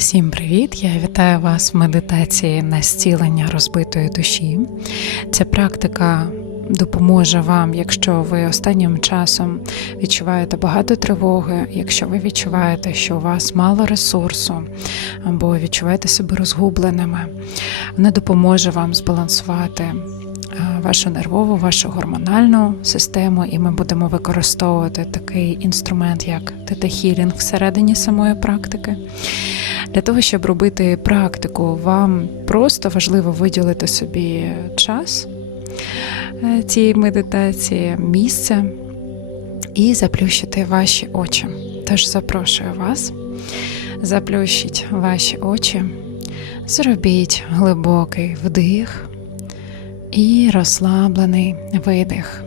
Всім привіт! Я вітаю вас в медитації на зцілення розбитої душі. Ця практика допоможе вам, якщо ви останнім часом відчуваєте багато тривоги, якщо ви відчуваєте, що у вас мало ресурсу, або відчуваєте себе розгубленими. Вона допоможе вам збалансувати е, вашу нервову, вашу гормональну систему, і ми будемо використовувати такий інструмент, як тета-хілінг всередині самої практики. Для того, щоб робити практику, вам просто важливо виділити собі час е, цієї медитації, місце і заплющити ваші очі. Тож запрошую вас, заплющіть ваші очі, зробіть глибокий вдих і розслаблений видих.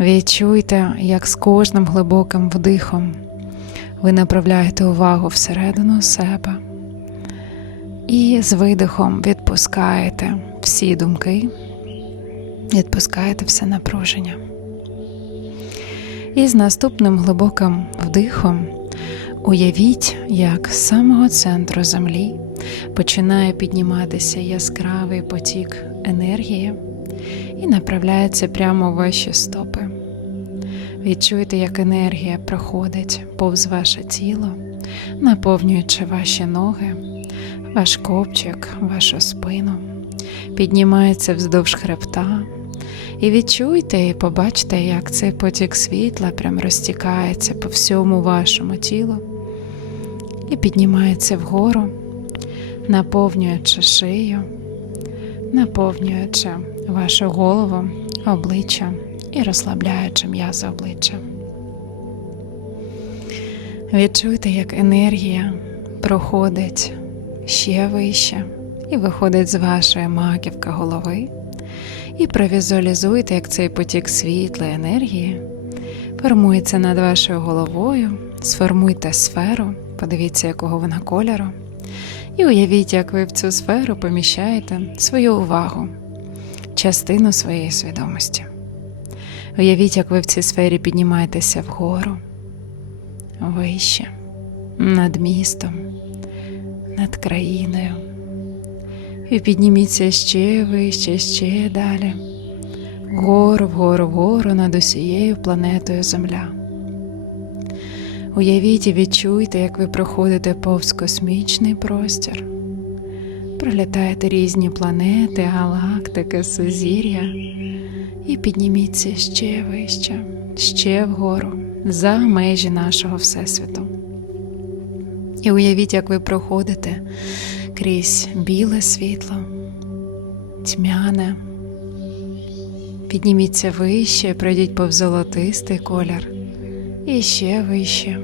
Відчуйте, як з кожним глибоким вдихом ви направляєте увагу всередину себе і з видихом відпускаєте всі думки, відпускаєте все напруження. І з наступним глибоким вдихом уявіть, як з самого центру землі починає підніматися яскравий потік енергії і направляється прямо в ваші стопи. Відчуйте, як енергія проходить повз ваше тіло, наповнюючи ваші ноги, ваш копчик, вашу спину, піднімається вздовж хребта. І відчуйте і побачте, як цей потік світла прям розтікається по всьому вашому тілу. І піднімається вгору, наповнюючи шию, наповнюючи вашу голову, обличчя і розслабляючи м'язи обличчя. Відчуйте, як енергія проходить ще вище і виходить з вашої маківки голови. І провізуалізуйте, як цей потік світла енергії формується над вашою головою, сформуйте сферу, подивіться, якого вона кольору, і уявіть, як ви в цю сферу поміщаєте свою увагу, частину своєї свідомості. Уявіть, як ви в цій сфері піднімаєтеся вгору, вище, над містом, над країною. І підніміться ще вище, ще далі, вгору, вгору, вгору над усією планетою Земля. Уявіть і відчуйте, як ви проходите повз космічний простір, пролітаєте різні планети, галактики, сузір'я і підніміться ще вище, ще вгору, за межі нашого Всесвіту. І уявіть, як ви проходите крізь біле світло, тьмяне. Підніміться вище, пройдіть повз золотистий колір, і ще вище,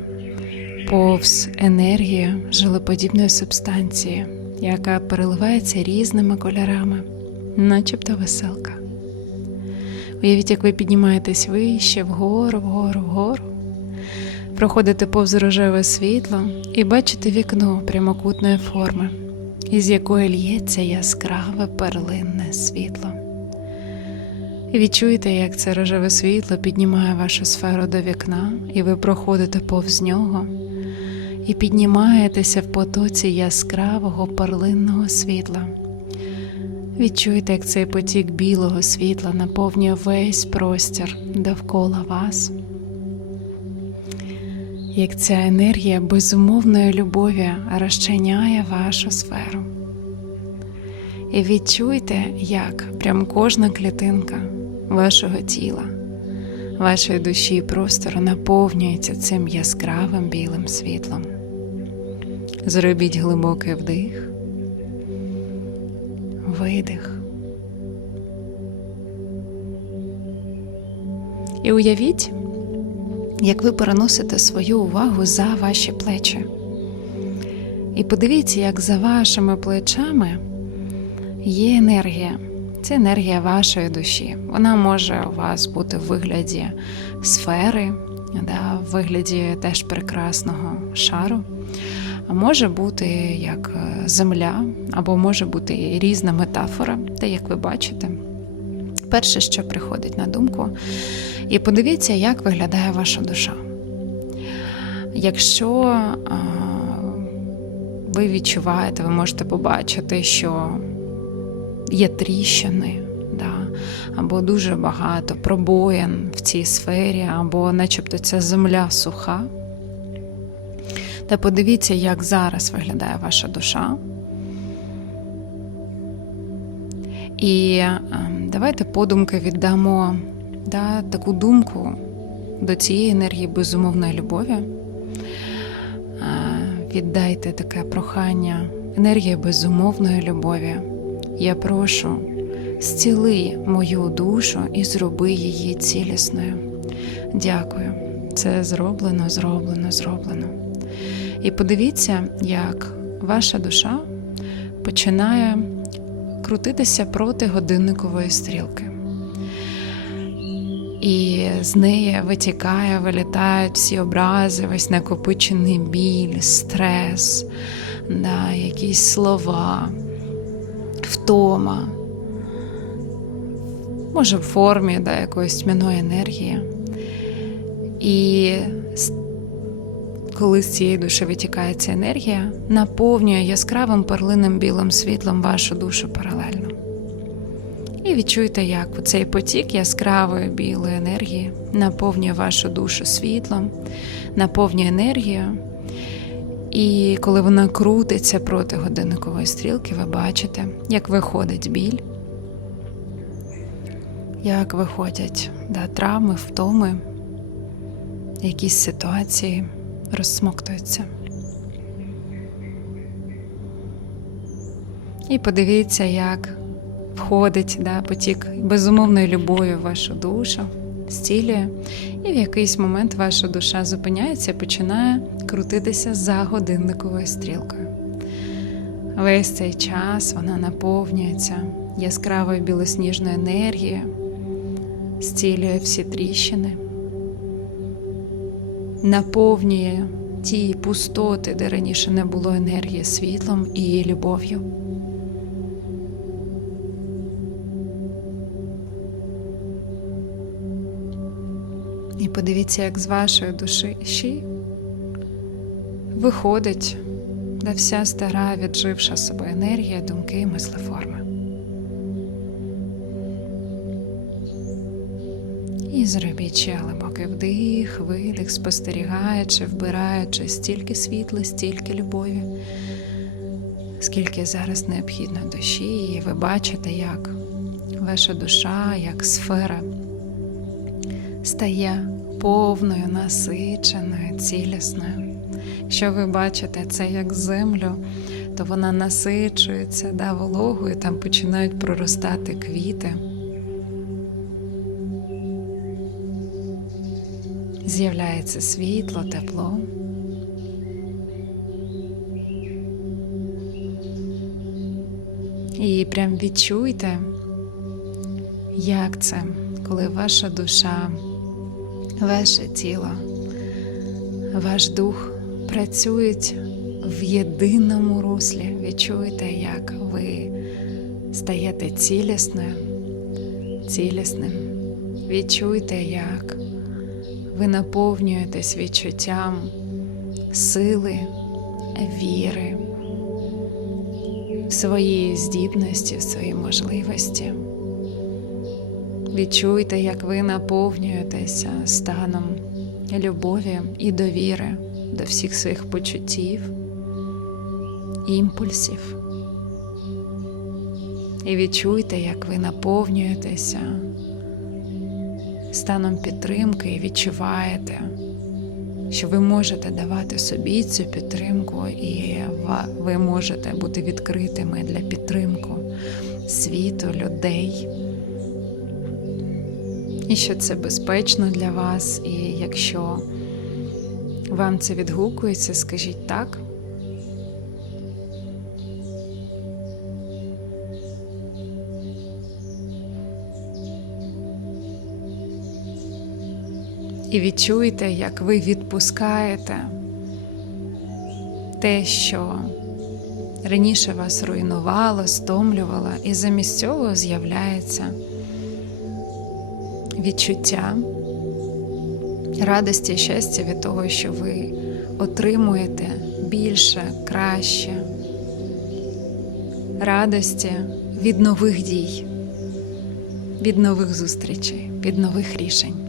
повз енергію жилоподібної субстанції, яка переливається різними кольорами, начебто веселка. Уявіть, як ви піднімаєтесь вище, вгору, вгору, вгору, проходите повз рожеве світло і бачите вікно прямокутної форми, із якої л'ється яскраве перлинне світло. І відчуєте, як це рожеве світло піднімає вашу сферу до вікна, і ви проходите повз нього і піднімаєтеся в потоці яскравого перлинного світла. Відчуйте, як цей потік білого світла наповнює весь простір довкола вас, як ця енергія безумовної любові розчиняє вашу сферу. І відчуйте, як прям кожна клітинка вашого тіла, вашої душі і простору наповнюється цим яскравим білим світлом. Зробіть глибокий вдих видих. І уявіть, як ви переносите свою увагу за ваші плечі. І подивіться, як за вашими плечами є енергія. Це енергія вашої душі. Вона може у вас бути в вигляді сфери, да, в вигляді теж прекрасного шару може бути як е, земля, або може бути різна метафора, те, як ви бачите. Перше, що приходить на думку, і подивіться, як виглядає ваша душа. Якщо ви відчуваєте, ви можете побачити, що є тріщини, да, або дуже багато пробоїн в цій сфері, або начебто ця земля суха. Та подивіться, як зараз виглядає ваша душа. І ем, давайте подумки віддамо да, таку думку до цієї енергії безумовної любові. Е, Віддайте таке прохання, енергія безумовної любові. Я прошу, зціли мою душу і зроби її цілісною. Дякую. Це зроблено, зроблено, зроблено. І подивіться, як ваша душа починає крутитися проти годинникової стрілки. І з неї витікає, вилітають всі образи, весь накопичений біль, стрес, да, якісь слова, втома, може, в формі да, якоїсь тьмяної енергії. І коли з цієї душі витікає ця енергія, наповнює яскравим перлиним білим світлом вашу душу паралельно. І відчуйте, як цей потік яскравої білої енергії наповнює вашу душу світлом, наповнює енергію. І коли вона крутиться проти годинникової стрілки, ви бачите, як виходить біль, як виходять да, травми, втоми, якісь ситуації розсмоктуються. І подивіться, як входить да, потік безумовної любові в вашу душу, зцілює, і в якийсь момент ваша душа зупиняється і починає крутитися за годинниковою стрілкою. Весь цей час вона наповнюється яскравою білосніжною енергією, зцілює всі тріщини, наповнює ті пустоти, де раніше не було енергії світлом і любов'ю. І подивіться, як з вашої душі виходить да вся стара, відживша собою енергія, думки і мислеформи. І зробіть ще глибокий вдих, видих, спостерігаючи, вбираючи стільки світла, стільки любові, скільки зараз необхідно душі, і ви бачите, як ваша душа, як сфера стає повною, насиченою, цілісною. Якщо ви бачите це як землю, то вона насичується да, вологою, там починають проростати квіти. З'являється світло, тепло. І прям відчуйте, як це, коли ваша душа, ваше тіло, ваш дух працюють в єдиному руслі. Відчуйте, як ви стаєте цілісною, цілісним. Відчуйте, як ви наповнюєтесь відчуттям сили, віри, в свої здібності, свої можливості. Відчуйте, як ви наповнюєтеся станом любові і довіри до всіх своїх почуттів, імпульсів. І відчуйте, як ви наповнюєтеся станом підтримки і відчуваєте, що ви можете давати собі цю підтримку, і ви можете бути відкритими для підтримки світу, людей. І що це безпечно для вас, і якщо вам це відгукується, скажіть так. І відчуйте, як ви відпускаєте те, що раніше вас руйнувало, стомлювало, і замість цього з'являється відчуття радості і щастя від того, що ви отримуєте більше, краще, радості від нових дій, від нових зустрічей, від нових рішень.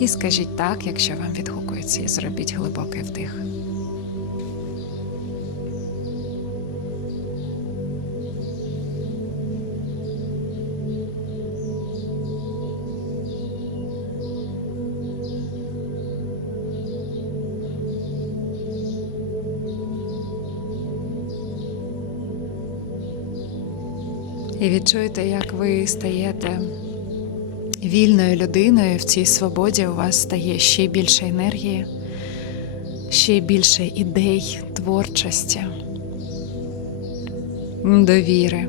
І скажіть так, якщо вам відгукується, і зробіть глибокий вдих. І відчуєте, як ви стаєте вільною людиною в цій свободі. У вас стає ще більше енергії, ще більше ідей, творчості, довіри.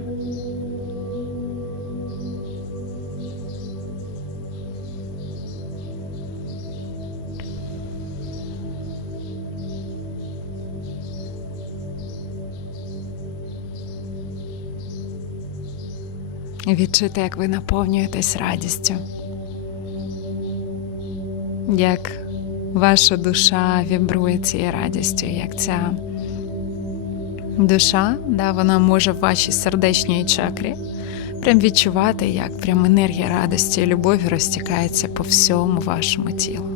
Відчути, як ви наповнюєтесь радістю, як ваша душа вібрує цією радістю, як ця душа, да, вона може в вашій сердечній чакрі прям відчувати, як прям енергія радості і любові розтікається по всьому вашому тілу.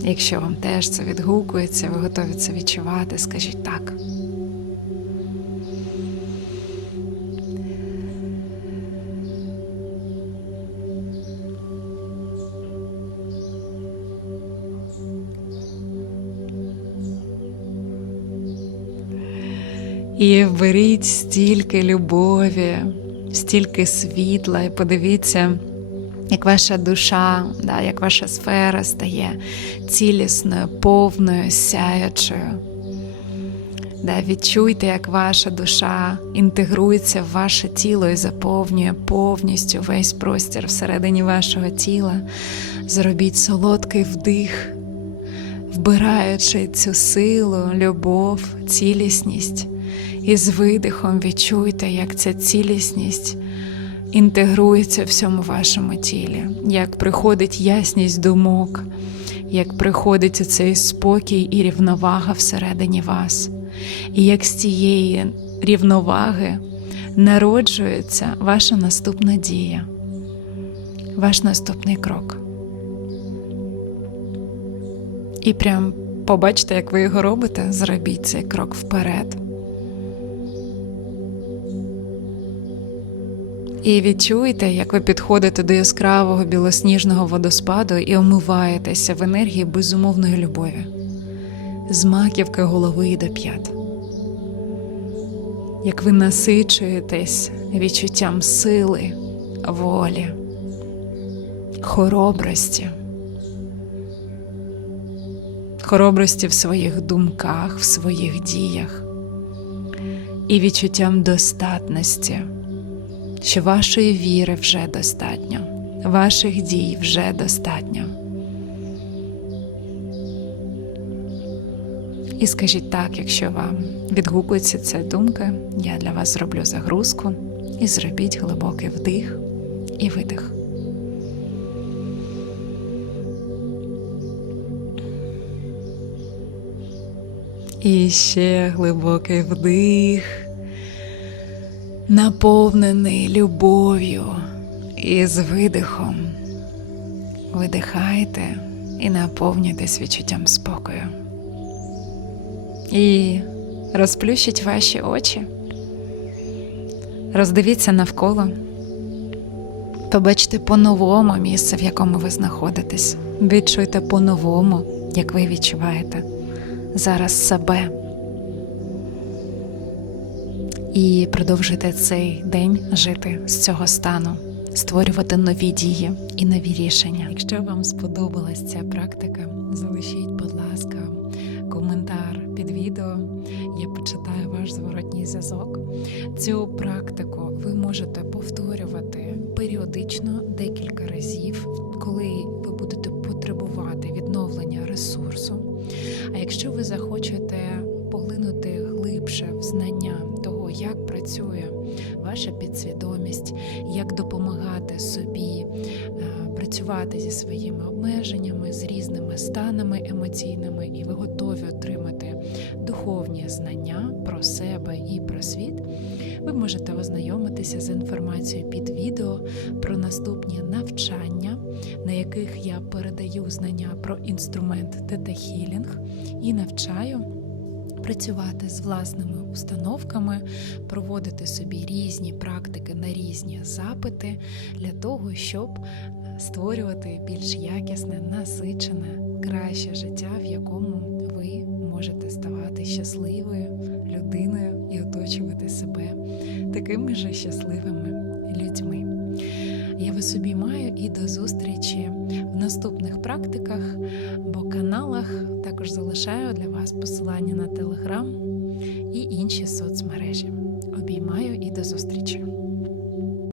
Якщо вам теж це відгукується, ви готові це відчувати, скажіть так. І вберіть стільки любові, стільки світла, і подивіться, як ваша душа, да, як ваша сфера стає цілісною, повною, сяючою. Да, відчуйте, як ваша душа інтегрується в ваше тіло і заповнює повністю весь простір всередині вашого тіла. Зробіть солодкий вдих, вбираючи цю силу, любов, цілісність. І з видихом відчуйте, як ця цілісність інтегрується в всьому вашому тілі, як приходить ясність думок, як приходить цей спокій і рівновага всередині вас, і як з цієї рівноваги народжується ваша наступна дія, ваш наступний крок. І прям побачите, як ви його робите, зробіть цей крок вперед. І відчуйте, як ви підходите до яскравого білосніжного водоспаду і омиваєтеся в енергії безумовної любові, з маківки голови до п'ят. Як ви насичуєтесь відчуттям сили, волі, хоробрості, хоробрості в своїх думках, в своїх діях. І відчуттям достатності що вашої віри вже достатньо, ваших дій вже достатньо. І скажіть так, якщо вам відгукується ця думка, я для вас зроблю загрузку і зробіть глибокий вдих і видих. І ще глибокий вдих наповнений любов'ю і з видихом. Видихайте і наповнюйтесь відчуттям спокою. І розплющіть ваші очі, роздивіться навколо, побачте по-новому місце, в якому ви знаходитесь. Відчуйте по-новому, як ви відчуваєте зараз себе і продовжуйте цей день жити з цього стану, створювати нові дії і нові рішення. Якщо вам сподобалась ця практика, залишіть, будь ласка, коментар під відео. Я почитаю ваш зворотній зв'язок. Цю практику ви можете повторювати періодично декілька разів, коли ви будете потребувати відновлення ресурсу. А якщо ви захочете поглинути глибше в знання працює ваша підсвідомість, як допомагати собі е, працювати. зі своїми обмеженнями, з різними станами емоційними, і ви готові отримати духовні знання про себе і про світ, ви можете ознайомитися з інформацією під відео про наступні навчання, на яких я передаю знання про інструмент Тета Хілінг і навчаю працювати з власними установками, проводити собі різні практики на різні запити для того, щоб створювати більш якісне, насичене, краще життя, в якому ви можете ставати щасливою людиною і оточувати себе такими же щасливими людьми. Я вас обіймаю і до зустрічі в наступних практиках або каналах. Також залишаю для вас посилання на телеграм і інші соцмережі. Обіймаю і до зустрічі!